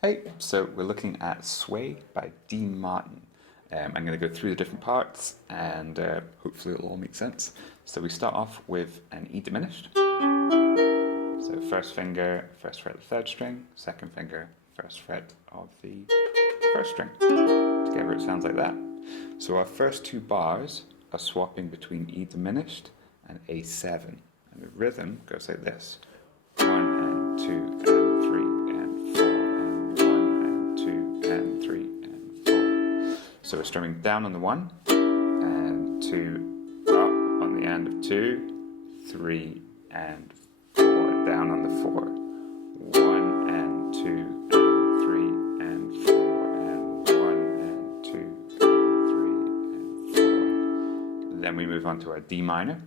Hey, so we're looking at Sway by Dean Martin. I'm going to go through the different parts and hopefully it'll all make sense. So we start off with an E diminished. So first finger, first fret of the third string, second finger, first fret of the first string. Together it sounds like that. So our first two bars are swapping between E diminished and A7. And the rhythm goes like this. 1 and 2 and 3 and 4 and 1 and 2 and 3 and 4. So we're strumming down on the 1 and 2 up on the end of 2, 3 and 4 down on the 4. 1 and 2 and 3 and 4 and 1 and 2 and 3 and 4. Then we move on to our D minor.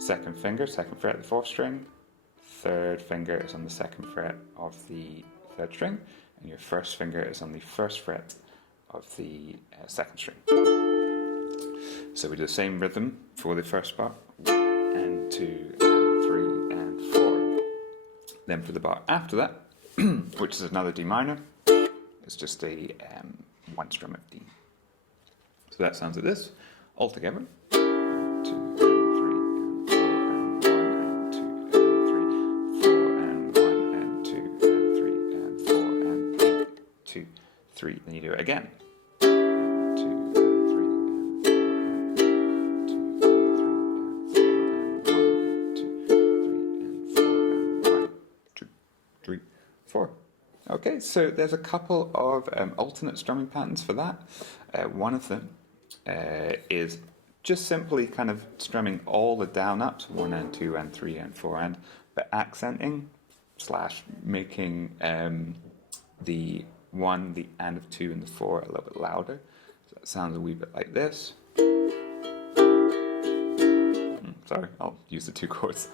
Second finger, second fret of the fourth string. Third finger is on the second fret of the third string, and your first finger is on the first fret of the second string. So we do the same rhythm for the first bar, 1 and 2 and 3 and 4. Then for the bar after that, which is another D minor, it's just a one strum of D. So that sounds like this, all together. Then you do it again. 2 and 3 and 4 and 2 and 3 and 4 and 1 and 2 3 and 4 and 1 2 3 4. Okay, so there's a couple of alternate strumming patterns for that. One of them is just simply kind of strumming all the down ups, 1 and 2 and 3 and 4 and, but accenting / making the 1, the and of 2 and the 4 a little bit louder. So that sounds a wee bit like this. Sorry, I'll use the 2 chords.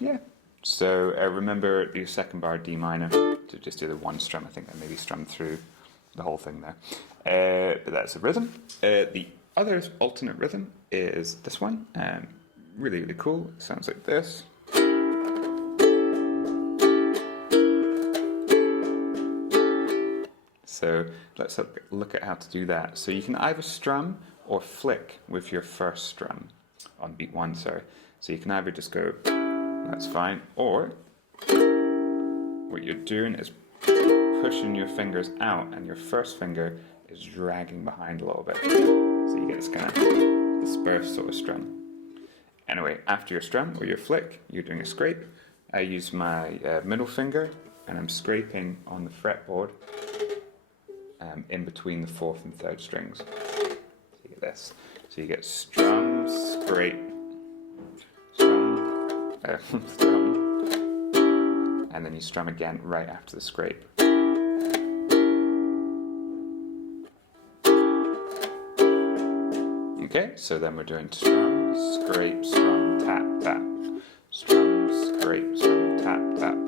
Yeah. So remember your second bar D minor to just do the one strum. I think I maybe strummed through the whole thing there. But that's the rhythm. The other alternate rhythm is this one. Really, really cool. It sounds like this. So let's look at how to do that. So you can either strum or flick with your first strum on beat 1, sorry. So you can either just go, that's fine, or what you're doing is pushing your fingers out and your first finger is dragging behind a little bit. So you get this kind of dispersed sort of strum. Anyway, after your strum or your flick, you're doing a scrape. I use my middle finger and I'm scraping on the fretboard in between the 4th and 3rd strings. So you get this. So you get strum, scrape, strum, and then you strum again right after the scrape. Okay, so then we're doing strum, scrape, strum, tap, tap. Strum, scrape, strum, tap, tap.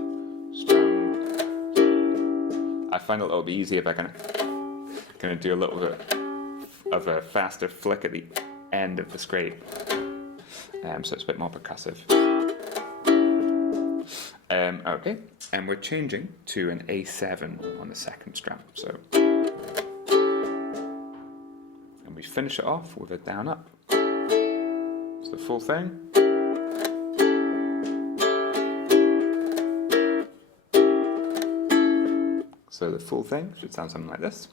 Strum. I find it a little bit easier if I kind of do a little bit of a faster flick at the end of the scrape. So it's a bit more percussive. Okay, and we're changing to an A7 on the second strum. So, and we finish it off with a down up. So the full thing. So the full thing should sound something like this.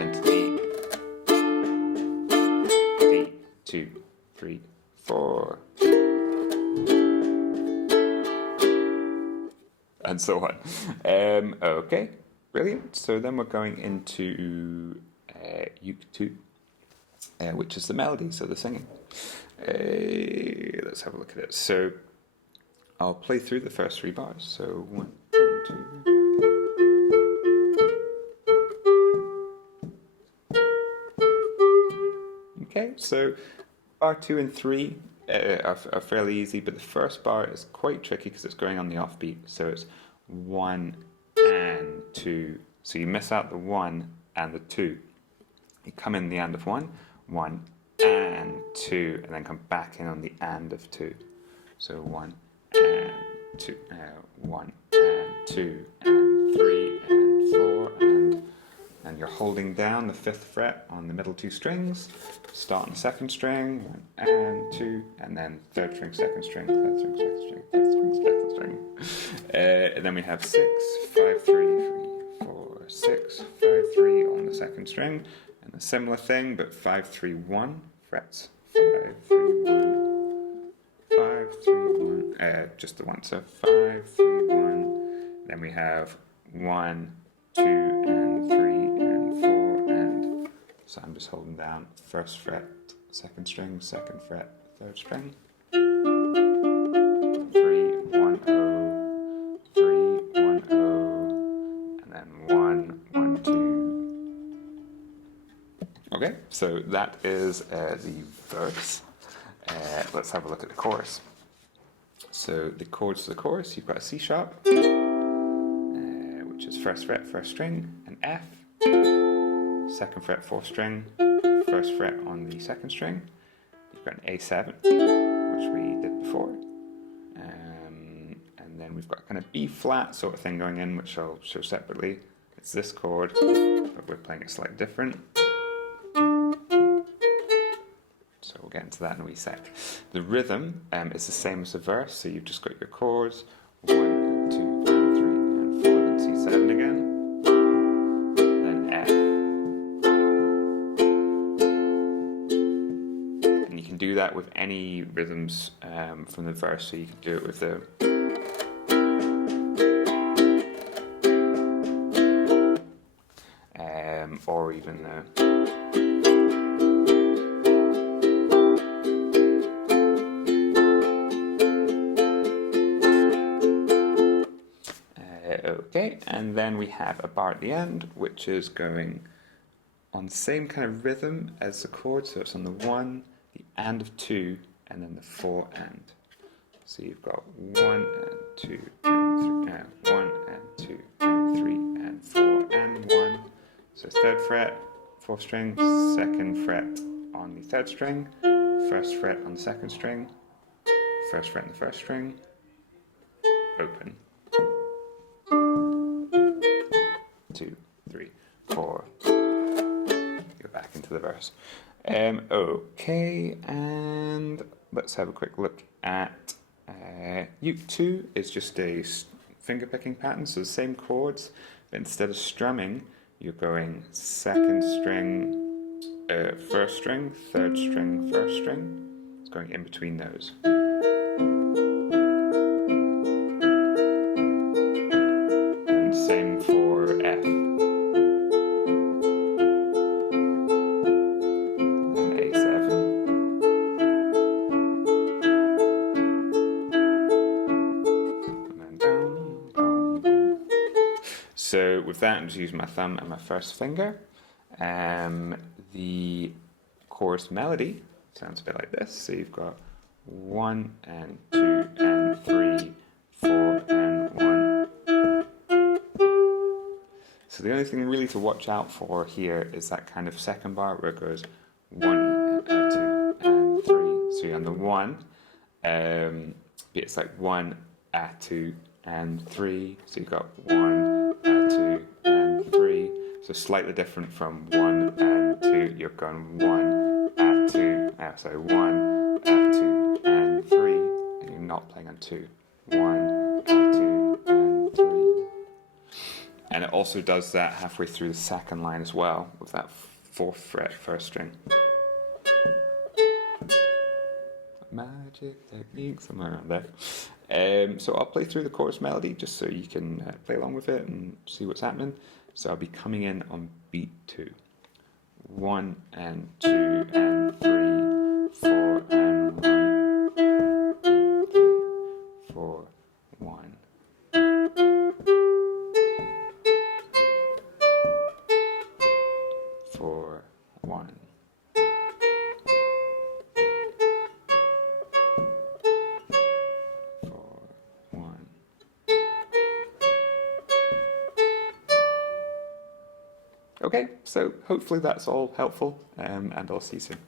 Into D. D, 2, 3, 4. And so on. Okay, brilliant. So then we're going into Uke 2, which is the melody, so the singing. Let's have a look at it. So I'll play through the first 3 bars. So 1, 2. Okay, so bar 2 and 3 are fairly easy, but the first bar is quite tricky because it's going on the offbeat. So it's 1 and 2. So you miss out the 1 and the 2. You come in the and of 1, 1 and 2, and then come back in on the and of 2. So 1 and 2, 1 and 2 and 3 and 4, and you're holding down the 5th fret on the middle 2 strings. Start on the 2nd string, 1 and 2, and then 3rd string, 2nd string, 3rd string, 2nd string, 3rd string, 2nd string. And then we have 6, 5, 3, 4, 6, 5, 3 on the 2nd string, and a similar thing, but 5, 3, 1 frets. 5, 3, 1, 5, 3, 1, just the one. So 5, 3, 1. Then we have 1, 2, and 3, and 4, and so I'm just holding down 1st fret, 2nd string, 2nd fret, 3rd string. 3, 1, 0, 3, 1, 0, and then 1, 1, 2. Okay, so that is the verse. Let's have a look at the chorus. So the chords for the chorus, you've got a C sharp, which is 1st fret, 1st string, an F, 2nd fret, 4th string, 1st fret on the 2nd string. You've got an A7, which we did before. And then we've got kind of B flat sort of thing going in, which I'll show separately. It's this chord, but we're playing it slightly different. So we'll get into that in a wee sec. The rhythm is the same as the verse, so you've just got your chords, 1 and 2 and 3 and 4, then C7 again, then F. And you can do that with any rhythms from the verse, so you can do it with the or even the okay, and then we have a bar at the end, which is going on the same kind of rhythm as the chord, so it's on the 1, the and of 2, and then the 4 and. So you've got 1 and 2 and 3, 1 and 2 and 3 and 4 and 1. So 3rd fret, 4th string, 2nd fret on the 3rd string, 1st fret on the 2nd string, 1st fret on the 1st string, open. 2, 3, 4. Go back into the verse. Okay, and let's have a quick look at Uke 2 is just a finger picking pattern, so the same chords, but instead of strumming, you're going 2nd string, 1st string, 3rd string, 1st string. It's going in between those. And same for F. And A7. And then down, down, down. So with that, I'm just using my thumb and my 1st finger. The chorus melody sounds a bit like this. So you've got 1 and 2 and 3, 4 and 1. So the only thing really to watch out for here is that kind of 2nd bar where it goes 1 and 2 and 3. So you're on the 1, but it's like 1 and 2 and 3. So you've got 1 and 2 and 3. So slightly different from 1 and 2. You're going 1 and 2. So 1 and 2 and 3, and you're not playing on 2. 1 and 2 and 3. And it also does that halfway through the 2nd line as well, with that 4th fret 1st string. Magic technique, somewhere around there. So I'll play through the chorus melody just so you can play along with it and see what's happening. So I'll be coming in on beat 2. 1 and 2 and 3, 4 and 1, 4, 1. 4, 1. Okay, so hopefully that's all helpful, and I'll see you soon.